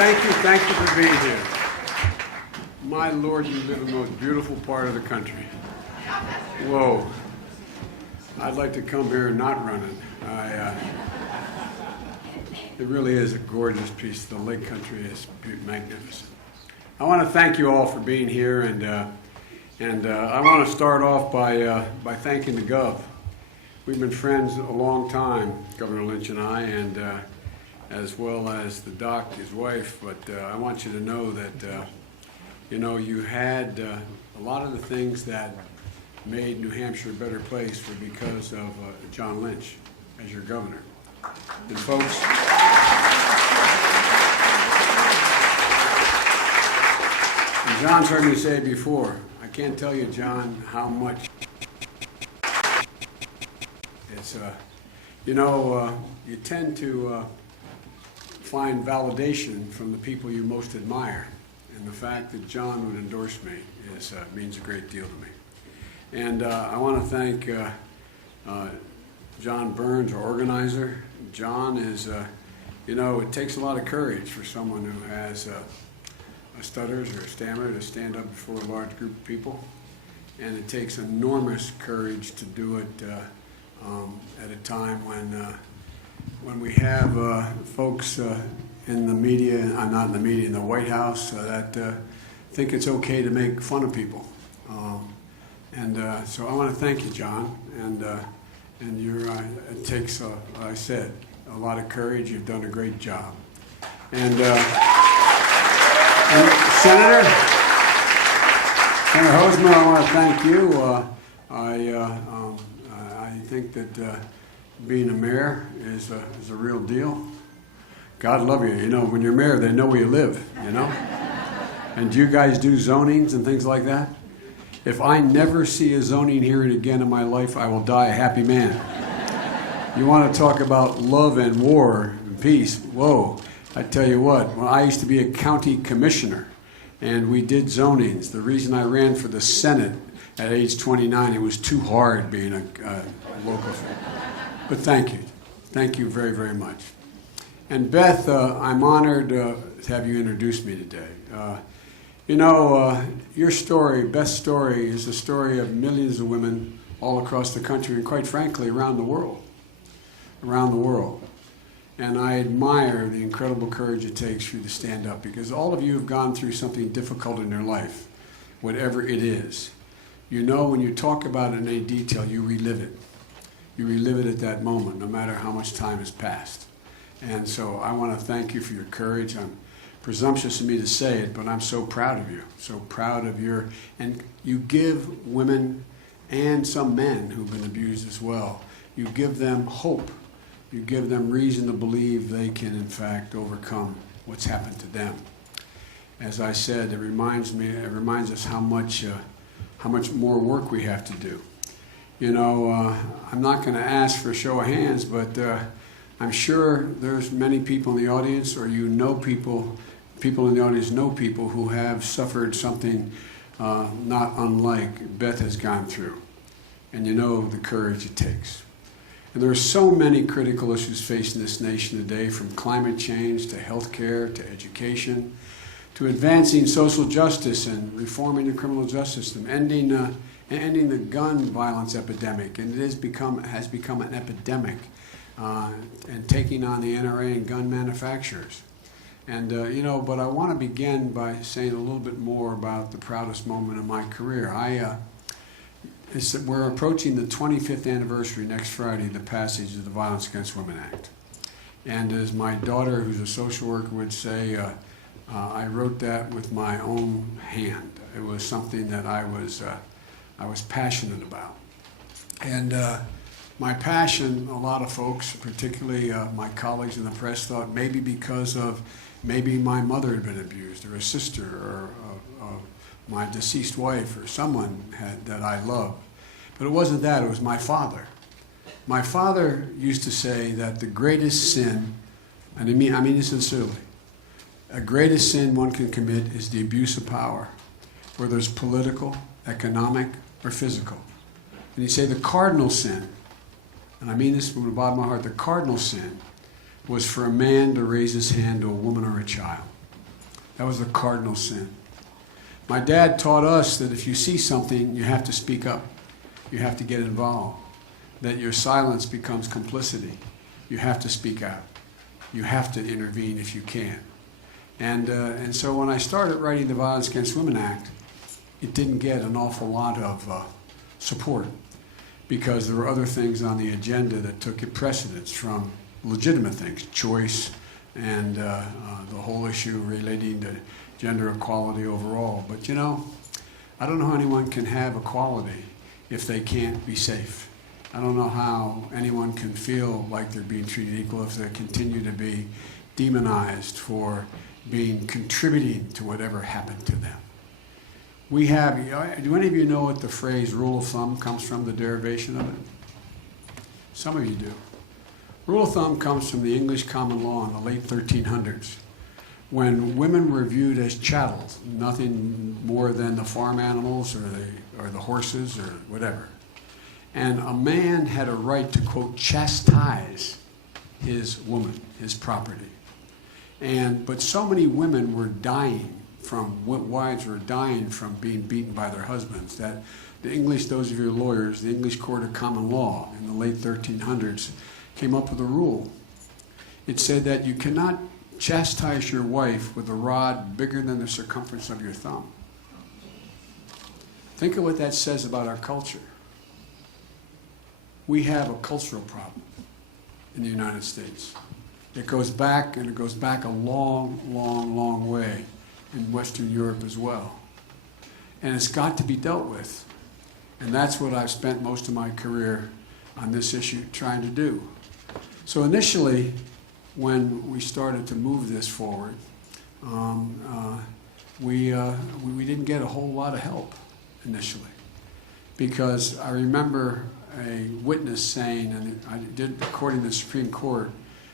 Thank you for being here. My Lord, you live in the most beautiful part of the country. Whoa. I'd like to come here and not run it. It really is a gorgeous piece. The Lake Country is magnificent. I want to thank you all for being here, and I want to start off by thanking the Gov. We've been friends a long time, Governor Lynch and I, and as well as the doc, his wife. But I want you to know that you had a lot of the things that made New Hampshire a better place were because of John Lynch as your governor. And folks, and John's heard me say before, I can't tell you, John, how much it's, you tend to find validation from the people you most admire. And the fact that John would endorse me means a great deal to me. And I want to thank John Burns, our organizer. John is, it takes a lot of courage for someone who has a stutters or a stammer to stand up before a large group of people. And it takes enormous courage to do it at a time when we have folks in the media, not in the media, in the White House, that think it's okay to make fun of people. So I want to thank you, John. And it takes, like I said, a lot of courage. You've done a great job. And Senator Hosmer, I want to thank you. I think that being a mayor is a real deal. God love you. When you're mayor, they know where you live, And do you guys do zonings and things like that? If I never see a zoning hearing again in my life, I will die a happy man. You want to talk about love and war and peace? Whoa. I tell you what, when I used to be a county commissioner and we did zonings, the reason I ran for the Senate at age 29, it was too hard being a local. But thank you. Thank you very, very much. And Beth, I'm honored to have you introduce me today. Your story, Beth's story, is the story of millions of women all across the country and, quite frankly, around the world. And I admire the incredible courage it takes for you to stand up, because all of you have gone through something difficult in your life, whatever it is. When you talk about it in any detail, you relive it. You relive it at that moment, no matter how much time has passed. And so I want to thank you for your courage. I'm presumptuous of me to say it, but I'm so proud of you, so proud of and you give women and some men who've been abused as well, you give them hope. You give them reason to believe they can, in fact, overcome what's happened to them. As I said, it reminds us how much more work we have to do. I'm not going to ask for a show of hands, but I'm sure there's many people in the audience, or people in the audience know people who have suffered something not unlike Beth has gone through. And the courage it takes. And there are so many critical issues facing this nation today, from climate change to health care to education, to advancing social justice and reforming the criminal justice system, ending the gun violence epidemic. And it has become an epidemic, and taking on the NRA and gun manufacturers. And, but I want to begin by saying a little bit more about the proudest moment of my career. We're approaching the 25th anniversary next Friday of the passage of the Violence Against Women Act. And as my daughter, who's a social worker, would say, I wrote that with my own hand. It was something that I was passionate about. And my passion, a lot of folks, particularly my colleagues in the press, thought maybe because of my mother had been abused, or a sister, or my deceased wife, or someone that I loved. But it wasn't that, it was my father. My father used to say that the greatest sin, and I mean this sincerely, the greatest sin one can commit is the abuse of power, whether it's political, economic, or physical. And he'd say the cardinal sin, and I mean this from the bottom of my heart, the cardinal sin was for a man to raise his hand to a woman or a child. That was the cardinal sin. My dad taught us that if you see something, you have to speak up. You have to get involved. That your silence becomes complicity. You have to speak out. You have to intervene if you can. And so when I started writing the Violence Against Women Act, it didn't get an awful lot of support because there were other things on the agenda that took precedence from legitimate things, choice, and the whole issue relating to gender equality overall. But you know, I don't know how anyone can have equality if they can't be safe. I don't know how anyone can feel like they're being treated equal if they continue to be demonized for contributing to whatever happened to them. We have, do any of you know what the phrase rule of thumb comes from, the derivation of it? Some of you do. Rule of thumb comes from the English common law in the late 1300s, when women were viewed as chattels, nothing more than the farm animals or the horses or whatever. And a man had a right to, quote, chastise his woman, his property. But so many women were dying wives were dying from being beaten by their husbands that the English, those of you lawyers, the English Court of Common Law in the late 1300s came up with a rule. It said that you cannot chastise your wife with a rod bigger than the circumference of your thumb. Think of what that says about our culture. We have a cultural problem in the United States. It goes back, and it goes back a long, long, long way in Western Europe as well. And it's got to be dealt with. And that's what I've spent most of my career on this issue trying to do. So initially, when we started to move this forward, we didn't get a whole lot of help initially. Because I remember a witness saying, and I did, according to the Supreme Court,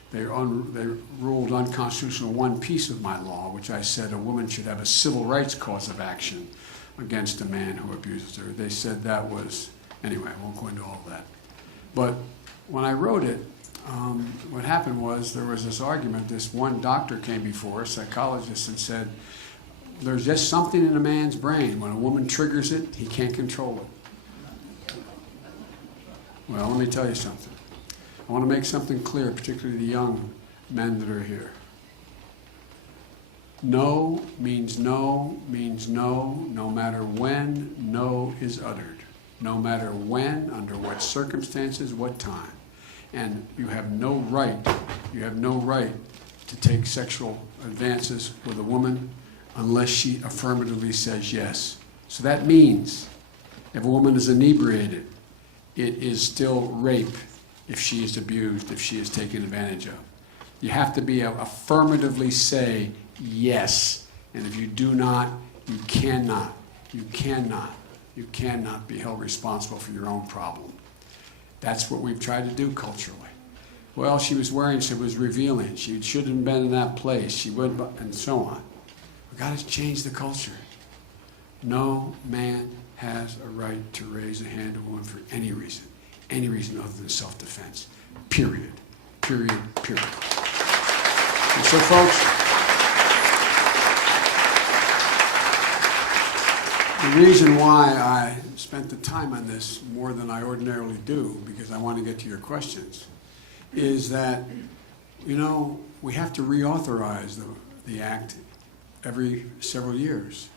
they ruled unconstitutional one piece of my law, which I said a woman should have a civil rights cause of action against a man who abuses her. They said that was, anyway, I won't go into all of that. But when I wrote it, what happened was there was this argument. This one doctor came before, a psychologist, and said, there's just something in a man's brain. When a woman triggers it, he can't control it. Well, let me tell you something. I want to make something clear, particularly the young men that are here. No means no means no, no matter when no is uttered. No matter when, under what circumstances, what time. And you have no right to take sexual advances with a woman unless she affirmatively says yes. So that means if a woman is inebriated, it is still rape if she is abused, if she is taken advantage of. You have to be affirmatively say yes. And if you do not, you cannot be held responsible for your own problem. That's what we've tried to do culturally. Well, she was wearing, she was revealing. She shouldn't have been in that place. She would, and so on. We've got to change the culture. No man has a right to raise a hand to a woman for any reason other than self-defense. Period. Period. Period. And so, folks, the reason why I spent the time on this more than I ordinarily do, because I want to get to your questions, is that, you know, we have to reauthorize the act every several years.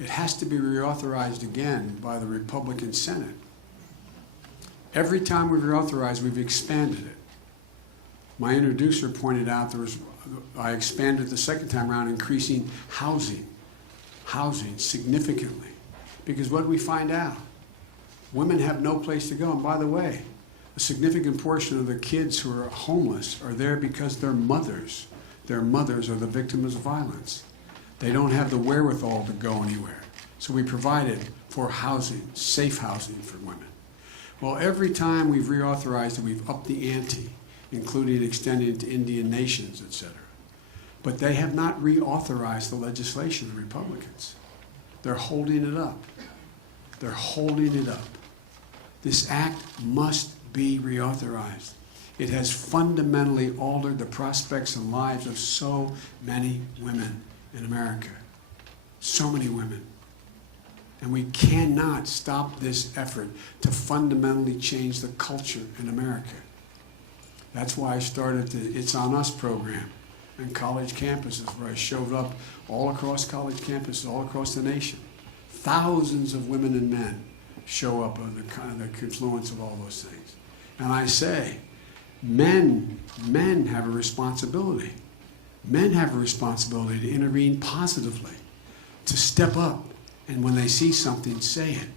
It has to be reauthorized again by the Republican Senate. Every time we've reauthorized, we've expanded it. My introducer pointed out I expanded the second time around, increasing housing significantly. Because what do we find out? Women have no place to go. And by the way, a significant portion of the kids who are homeless are there because their mothers are the victims of violence. They don't have the wherewithal to go anywhere. So we provided for housing, safe housing for women. Well, every time we've reauthorized it, we've upped the ante, including extending it to Indian nations, etc. But they have not reauthorized the legislation, the Republicans. They're holding it up. They're holding it up. This act must be reauthorized. It has fundamentally altered the prospects and lives of so many women in America. So many women. And we cannot stop this effort to fundamentally change the culture in America. That's why I started the It's On Us program in college campuses, where I showed up all across college campuses, all across the nation. Thousands of women and men show up under the influence of all those things. And I say, men have a responsibility. Men have a responsibility to intervene positively, to step up, and when they see something, say it.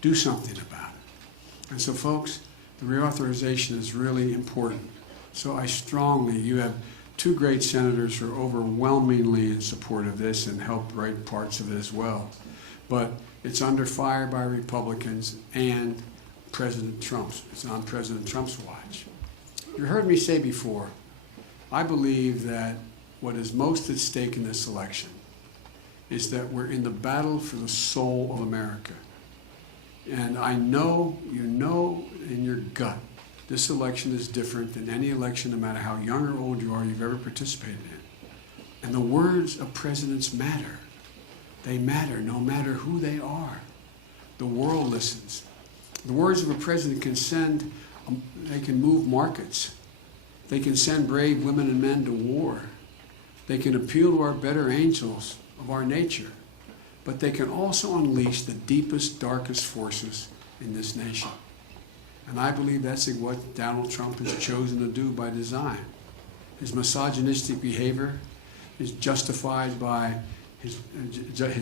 Do something about it. And so, folks, the reauthorization is really important. So you have two great senators who are overwhelmingly in support of this and helped write parts of it as well. But it's under fire by Republicans and President Trump's. It's on President Trump's watch. You heard me say before, I believe that what is most at stake in this election is that we're in the battle for the soul of America. And I know, you know in your gut, this election is different than any election, no matter how young or old you are, you've ever participated in. And the words of presidents matter. They matter no matter who they are. The world listens. The words of a president can they can move markets. They can send brave women and men to war. They can appeal to our better angels of our nature. But they can also unleash the deepest, darkest forces in this nation. And I believe that's what Donald Trump has chosen to do by design. His misogynistic behavior is justified by his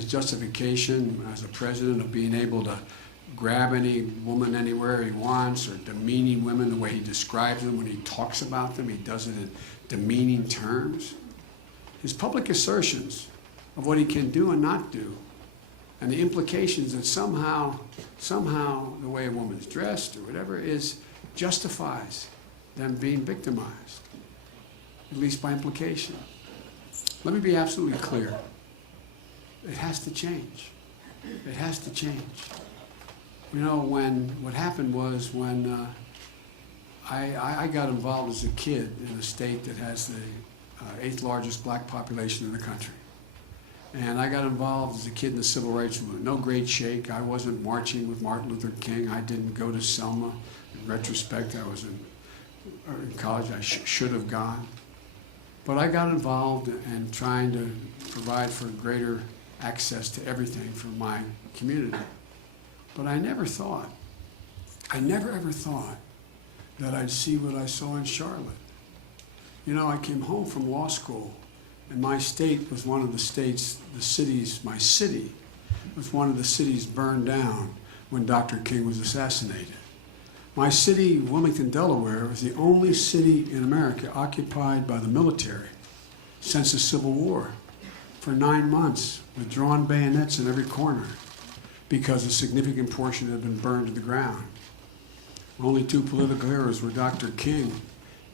justification as a president of being able to grab any woman anywhere he wants, or demeaning women the way he describes them when he talks about them. He does it in demeaning terms. His public assertions of what he can do and not do, and the implications that somehow the way a woman's dressed or whatever justifies them being victimized, at least by implication. Let me be absolutely clear. It has to change. It has to change. You know, what happened was when I got involved as a kid in a state that has the 8th largest black population in the country. And I got involved as a kid in the civil rights movement. No great shake. I wasn't marching with Martin Luther King. I didn't go to Selma. In retrospect, I was in college. I should have gone. But I got involved in trying to provide for greater access to everything for my community. But I never ever thought that I'd see what I saw in Charlotte. You know, I came home from law school, and my state was one of the states, my city was one of the cities burned down when Dr. King was assassinated. My city, Wilmington, Delaware, was the only city in America occupied by the military since the Civil War for 9 months, with drawn bayonets in every corner, because a significant portion had been burned to the ground. Only two political heroes were Dr. King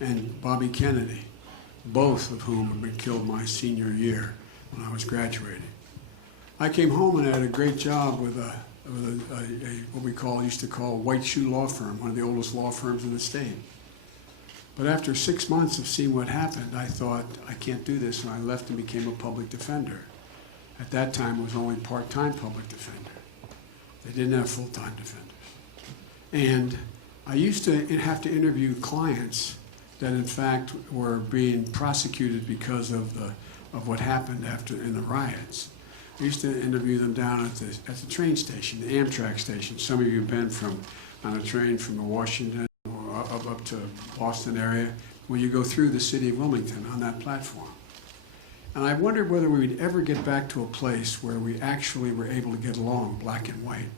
and Bobby Kennedy, both of whom had been killed my senior year when I was graduating. I came home and I had a great job with what we used to call White Shoe Law Firm, one of the oldest law firms in the state. But after 6 months of seeing what happened, I thought, I can't do this, and I left and became a public defender. At that time, it was only part-time public defender. They didn't have full-time defenders. And I used to have to interview clients that in fact were being prosecuted because of what happened in the riots. I used to interview them down at the train station, the Amtrak station. Some of you have been on a train from the Washington or up to Boston area, where you go through the city of Wilmington on that platform. And I wondered whether we would ever get back to a place where we actually were able to get along, black and white.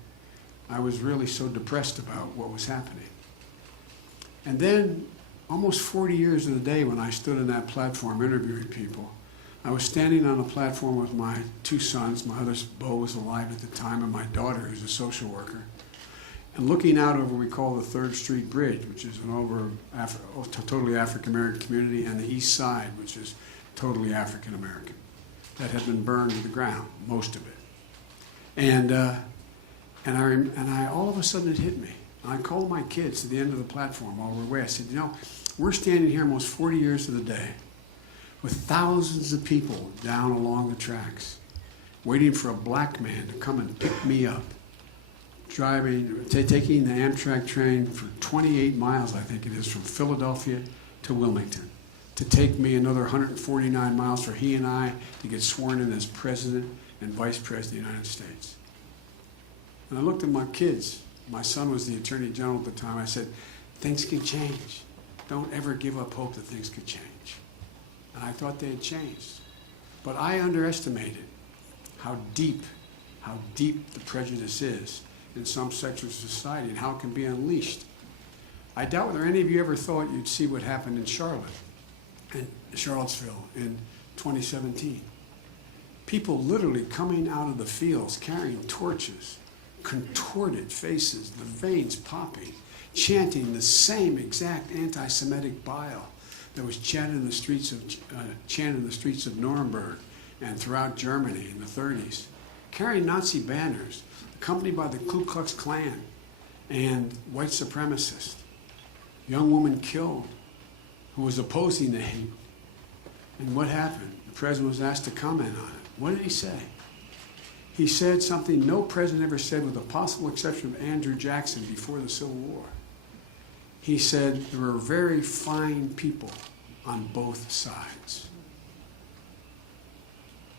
I was really so depressed about what was happening. And then, almost 40 years of the day, when I stood on that platform interviewing people, I was standing on a platform with my two sons. My other Bo was alive at the time, and my daughter, who's a social worker, and looking out over what we call the 3rd Street Bridge, which is totally African-American community, and the East Side, which is totally African-American, that had been burned to the ground, most of it. And I all of a sudden it hit me. And I called my kids to the end of the platform while we were away. I said, you know, we're standing here almost 40 years of the day with thousands of people down along the tracks, waiting for a black man to come and pick me up, taking the Amtrak train for 28 miles, I think it is, from Philadelphia to Wilmington, to take me another 149 miles for he and I to get sworn in as President and Vice President of the United States. And I looked at my kids. My son was the Attorney General at the time. I said, things can change. Don't ever give up hope that things could change. And I thought they had changed. But I underestimated how deep the prejudice is in some sectors of society and how it can be unleashed. I doubt whether any of you ever thought you'd see what happened in Charlottesville in 2017. People literally coming out of the fields carrying torches, contorted faces, the veins popping, chanting the same exact anti-Semitic bile that was chanted in the streets of Nuremberg and throughout Germany in the 30s, carrying Nazi banners, accompanied by the Ku Klux Klan and white supremacists. Young woman killed who was opposing the hate. And what happened? The president was asked to comment on it. What did he say? He said something no president ever said, with the possible exception of Andrew Jackson before the Civil War. He said there were very fine people on both sides.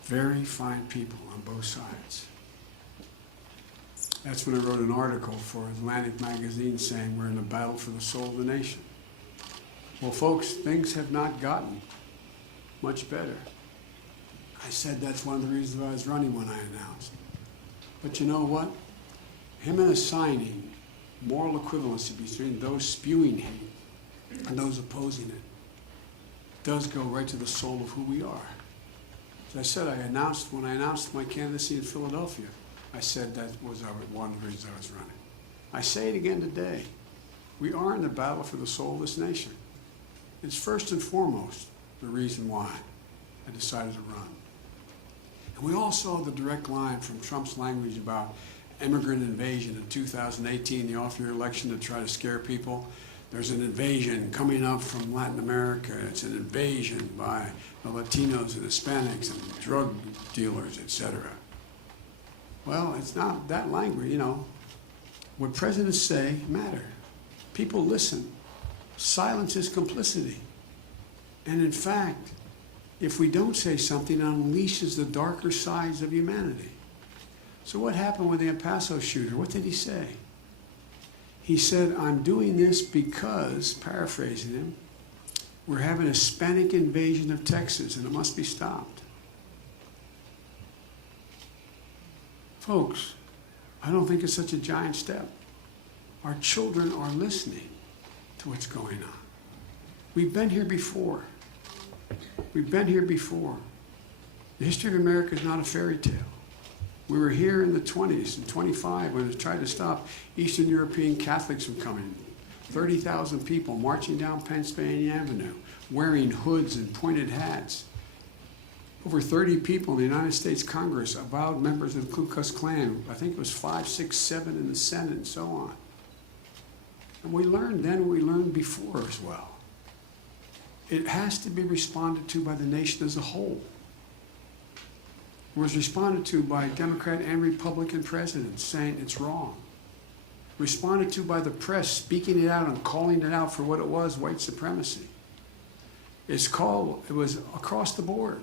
Very fine people on both sides. That's when I wrote an article for Atlantic Magazine saying we're in a battle for the soul of the nation. Well, folks, things have not gotten much better. I said that's one of the reasons I was running when I announced. But you know what? Him assigning moral equivalency between those spewing hate and those opposing it does go right to the soul of who we are. As I said, when I announced my candidacy in Philadelphia, I said that was one of the reasons I was running. I say it again today. We are in the battle for the soul of this nation. It's first and foremost the reason why I decided to run. And we all saw the direct line from Trump's language about immigrant invasion in 2018, the off-year election, to try to scare people. There's an invasion coming up from Latin America. It's an invasion by the Latinos and Hispanics and drug dealers, etc. Well, it's not that language, you know. What presidents say matter. People listen. Silence is complicity. And in fact, if we don't say something, it unleashes the darker sides of humanity. So what happened with the El Paso shooter? What did he say? He said, I'm doing this because, paraphrasing him, we're having a Hispanic invasion of Texas and it must be stopped. Folks, I don't think it's such a giant step. Our children are listening to what's going on. We've been here before. We've been here before. The history of America is not a fairy tale. We were here in the 20s and 25 when it tried to stop Eastern European Catholics from coming. 30,000 people marching down Pennsylvania Avenue, wearing hoods and pointed hats. Over 30 people in the United States Congress, avowed members of the Ku Klux Klan. I think it was 5, 6, 7 in the Senate and so on. And we learned then what we learned before as well. It has to be responded to by the nation as a whole. It was responded to by Democrat and Republican presidents saying it's wrong. Responded to by the press speaking it out and calling it out for what it was, white supremacy. It was across the board.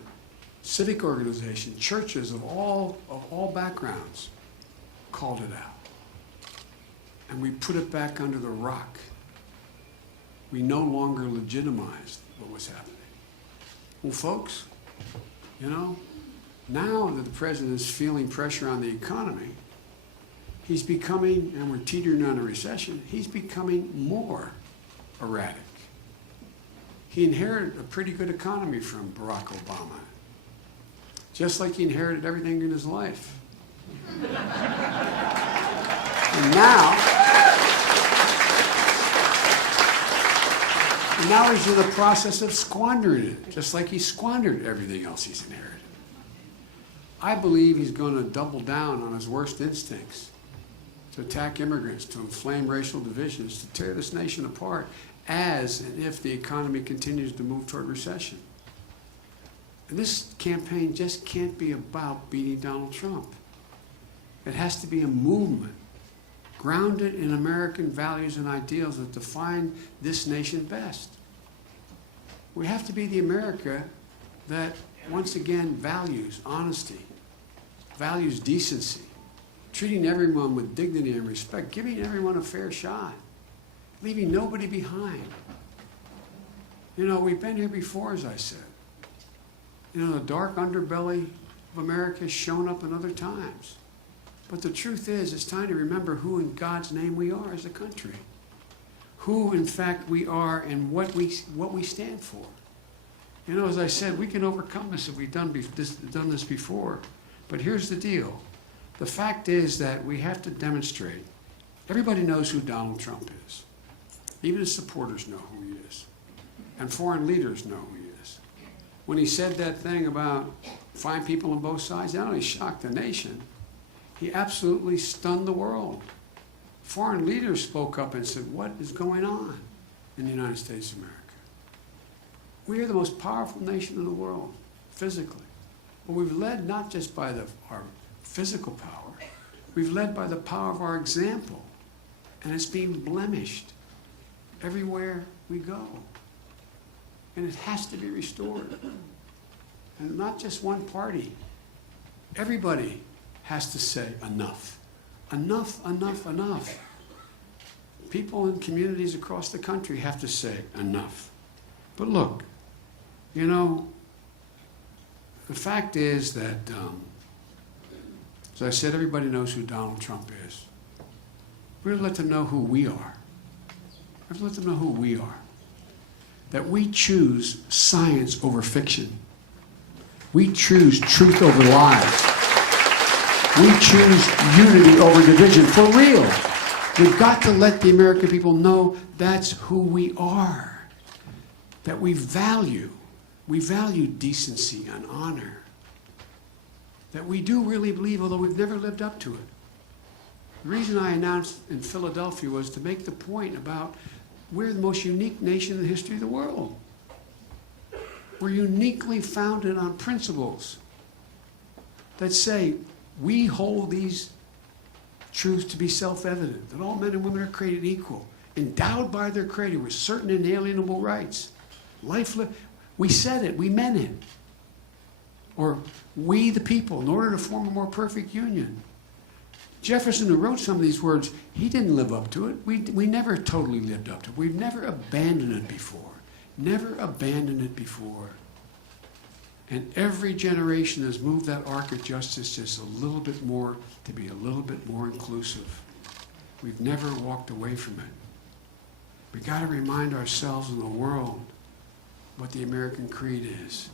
Civic organizations, churches of all backgrounds called it out. And we put it back under the rock. We no longer legitimized what was happening. Well, folks, you know, now that the president is feeling pressure on the economy, he's becoming, and we're teetering on a recession, he's becoming more erratic. He inherited a pretty good economy from Barack Obama, just like he inherited everything in his life. And now he's in the process of squandering it, just like he squandered everything else he's inherited. I believe he's going to double down on his worst instincts, to attack immigrants, to inflame racial divisions, to tear this nation apart as and if the economy continues to move toward recession. And this campaign just can't be about beating Donald Trump. It has to be a movement grounded in American values and ideals that define this nation best. We have to be the America that, once again, values honesty, values decency, treating everyone with dignity and respect, giving everyone a fair shot, leaving nobody behind. You know, we've been here before, as I said. You know, the dark underbelly of America has shown up in other times. But the truth is, it's time to remember who in God's name we are as a country. Who, in fact, we are and what we stand for. You know, as I said, we can overcome this if we've done this before. But here's the deal. The fact is that we have to demonstrate. Everybody knows who Donald Trump is. Even his supporters know who he is. And foreign leaders know who he is. When he said that thing about fine people on both sides, not only shocked the nation, he absolutely stunned the world. Foreign leaders spoke up and said, what is going on in the United States of America? We are the most powerful nation in the world, physically. But we've led not just by our physical power, we've led by the power of our example. And it's being blemished everywhere we go. And it has to be restored. And not just one party. Everybody has to say enough. Enough, enough, enough. People in communities across the country have to say enough. But look, you know, the fact is that, as I said, everybody knows who Donald Trump is. We're going to let them know who we are. We have to let them know who we are. That we choose science over fiction. We choose truth over lies. We choose unity over division, for real. We've got to let the American people know that's who we are. That we value decency and honor. That we do really believe, although we've never lived up to it. The reason I announced in Philadelphia was to make the point about we're the most unique nation in the history of the world. We're uniquely founded on principles that say, we hold these truths to be self-evident, that all men and women are created equal, endowed by their Creator with certain inalienable rights. We said it, we meant it. Or we the people, in order to form a more perfect union. Jefferson, who wrote some of these words, he didn't live up to it. We never totally lived up to it. We've never abandoned it before. Never abandoned it before. And every generation has moved that arc of justice just a little bit more to be a little bit more inclusive. We've never walked away from it. We've got to remind ourselves and the world what the American creed is.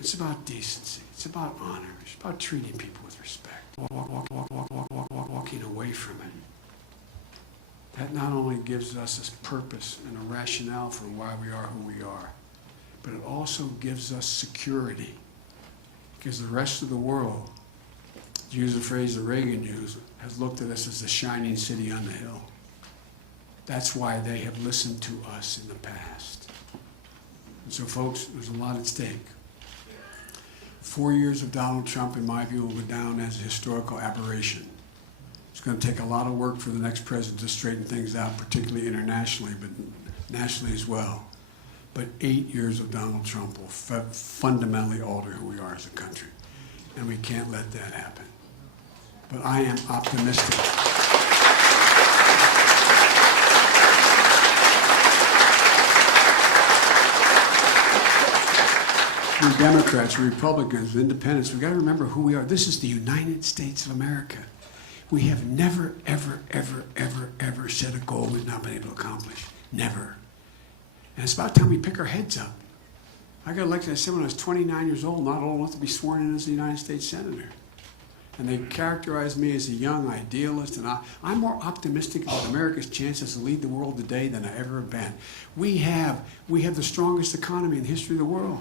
It's about decency. It's about honor. It's about treating people with respect. Walking away from it. That not only gives us a purpose and a rationale for why we are who we are, but it also gives us security. Because the rest of the world, to use a phrase that Reagan used, has looked at us as the shining city on the hill. That's why they have listened to us in the past. And so, folks, there's a lot at stake. 4 years of Donald Trump, in my view, will go down as a historical aberration. It's going to take a lot of work for the next president to straighten things out, particularly internationally, but nationally as well. But 8 years of Donald Trump will fundamentally alter who we are as a country. And we can't let that happen. But I am optimistic. We're Democrats, we're Republicans, we're Independents. We've got to remember who we are. This is the United States of America. We have never, ever, ever, ever, ever set a goal we've not been able to accomplish. Never. And it's about time we pick our heads up. I got elected, I said, when I was 29 years old, not old enough to be sworn in as a United States Senator. And they characterized me as a young idealist, and I'm more optimistic about America's chances to lead the world today than I ever have been. We have the strongest economy in the history of the world.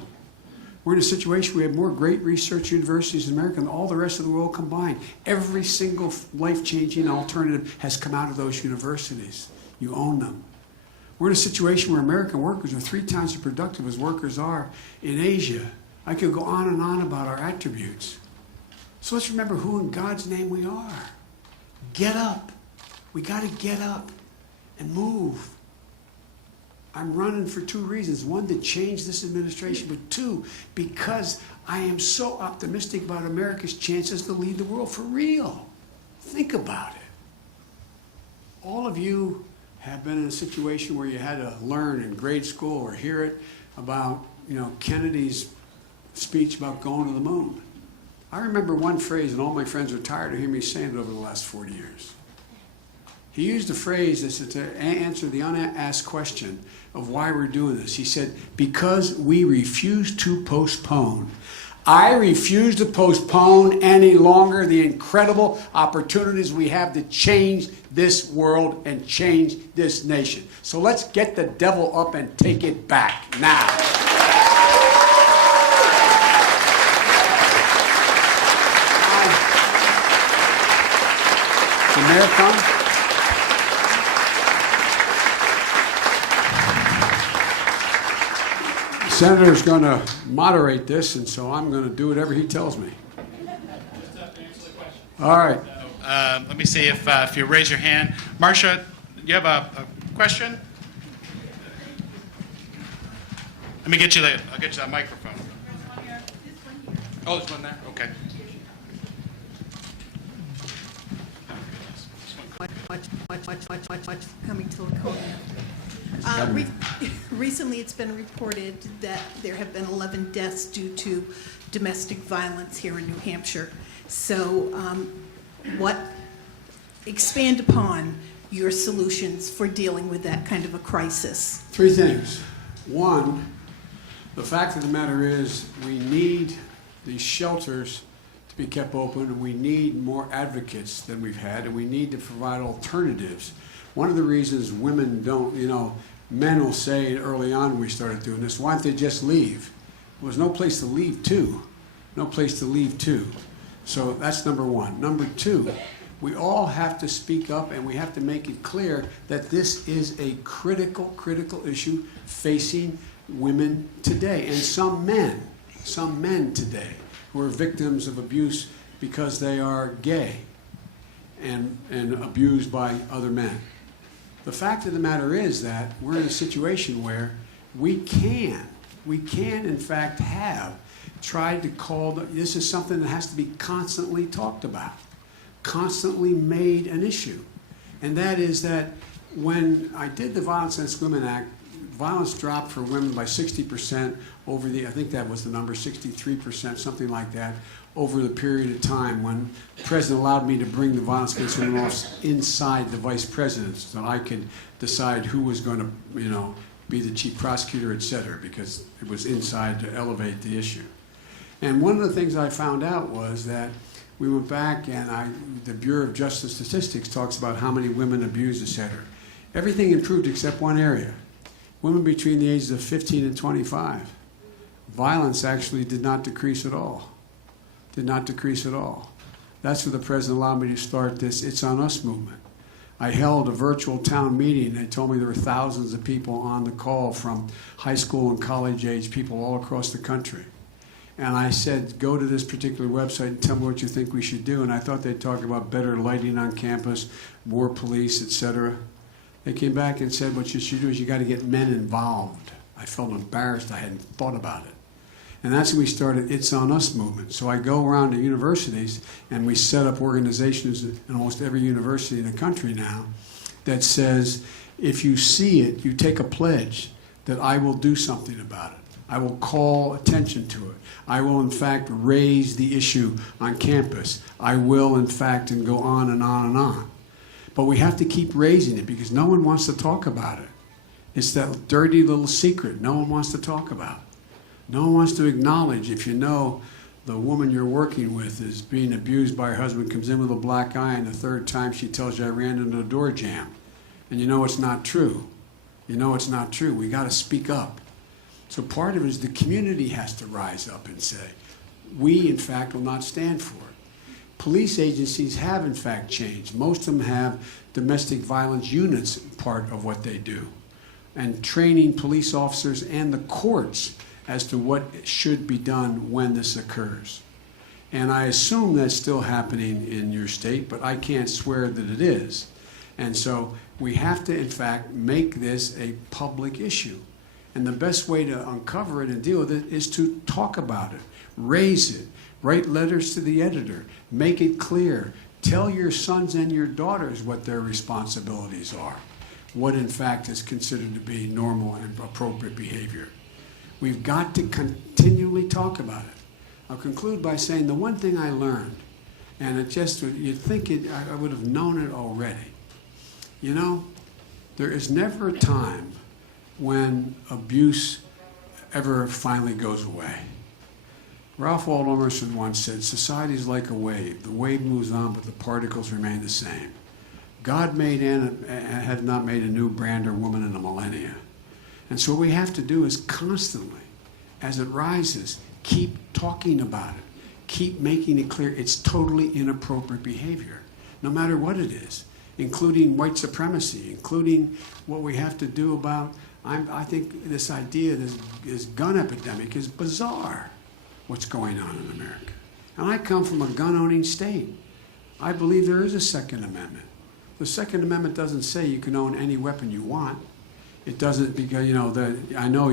We're in a situation where we have more great research universities in America than all the rest of the world combined. Every single life-changing alternative has come out of those universities. You own them. We're in a situation where American workers are 3 times as productive as workers are in Asia I could go on and on about our attributes. So let's remember who in God's name we are. Get up. We got to get up and move. I'm running for two reasons. One, to change this administration, but two, because I am so optimistic about America's chances to lead the world for real. Think about it. All of you have been in a situation where you had to learn in grade school or hear it about, Kennedy's speech about going to the moon. I remember one phrase, and all my friends are tired of hearing me saying it over the last 40 years. He used a phrase that said to answer the unasked question of why we're doing this. He said, because we refuse to postpone. I refuse to postpone any longer the incredible opportunities we have to change this world and change this nation. So let's get the devil up and take it back now. The mayor come? The senator's going to moderate this, and so I'm going to do whatever he tells me. All right. Let me see if you raise your hand. Marcia, you have a question? Let me get you I'll get you that microphone. Oh, there's one there? Okay. Watch coming to Laconia. Recently, it's been reported that there have been 11 deaths due to domestic violence here in New Hampshire. So, expand upon your solutions for dealing with that kind of a crisis. Three things. One, the fact of the matter is we need these shelters to be kept open, and we need more advocates than we've had, and we need to provide alternatives. One of the reasons women don't, men will say early on when we started doing this, why don't they just leave? There was no place to leave to. No place to leave to. So that's number one. Number two, we all have to speak up, and we have to make it clear that this is a critical issue facing women today, and some men today who are victims of abuse because they are gay and abused by other men. The fact of the matter is that we're in a situation where we can in fact have tried to call, this is something that has to be constantly talked about, constantly made an issue. And that is that when I did the Violence Against Women Act, violence dropped for women by 60% over I think that was the number, 63%, something like that, over the period of time when the president allowed me to bring the Violence Against Women office inside the vice president so I could decide who was going to, be the chief prosecutor, et cetera, because it was inside to elevate the issue. And one of the things I found out was that we went back and the Bureau of Justice Statistics talks about how many women abused, et cetera. Everything improved except one area. Women between the ages of 15 and 25. Violence actually did not decrease at all. Did not decrease at all. That's where the president allowed me to start this It's On Us movement. I held a virtual town meeting. They told me there were thousands of people on the call from high school and college age people all across the country. And I said, go to this particular website and tell me what you think we should do. And I thought they'd talk about better lighting on campus, more police, et cetera. They came back and said, what you should do is you got to get men involved. I felt embarrassed. I hadn't thought about it. And that's when we started It's On Us movement. So I go around to universities, and we set up organizations in almost every university in the country now that says, if you see it, you take a pledge that I will do something about it. I will call attention to it. I will, in fact, raise the issue on campus. I will, in fact, and go on and on and on. But we have to keep raising it because no one wants to talk about it. It's that dirty little secret no one wants to talk about. No one wants to acknowledge if you know the woman you're working with is being abused by her husband, comes in with a black eye, and the third time she tells you, I ran into a door jamb. And you know it's not true. You know it's not true. We got to speak up. So part of it is the community has to rise up and say, we, in fact, will not stand for it. Police agencies have, in fact, changed. Most of them have domestic violence units part of what they do. And training police officers and the courts as to what should be done when this occurs. And I assume that's still happening in your state, but I can't swear that it is. And so we have to, in fact, make this a public issue. And the best way to uncover it and deal with it is to talk about it, raise it, write letters to the editor, make it clear, tell your sons and your daughters what their responsibilities are, what in fact is considered to be normal and appropriate behavior. We've got to continually talk about it. I'll conclude by saying the one thing I learned, and it just, you'd think I would have known it already. You know, there is never a time when abuse ever finally goes away. Ralph Waldo Emerson once said, society is like a wave. The wave moves on, but the particles remain the same. God made and had not made a new brand or woman in a millennia. And so what we have to do is constantly, as it rises, keep talking about it. Keep making it clear it's totally inappropriate behavior, no matter what it is, including white supremacy, including what we have to do about, I think this idea, this gun epidemic is bizarre, what's going on in America. And I come from a gun-owning state. I believe there is a Second Amendment. The Second Amendment doesn't say you can own any weapon you want. It doesn't, because, you know, I know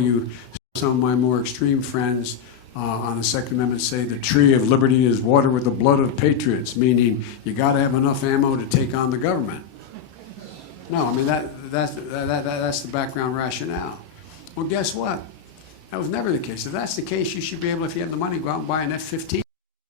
some of my more extreme friends on the Second Amendment say the tree of liberty is watered with the blood of patriots, meaning you got to have enough ammo to take on the government. No, I mean, that's the background rationale. Well, guess what? That was never the case. If that's the case, you should be able, if you have the money, go out and buy an F-15.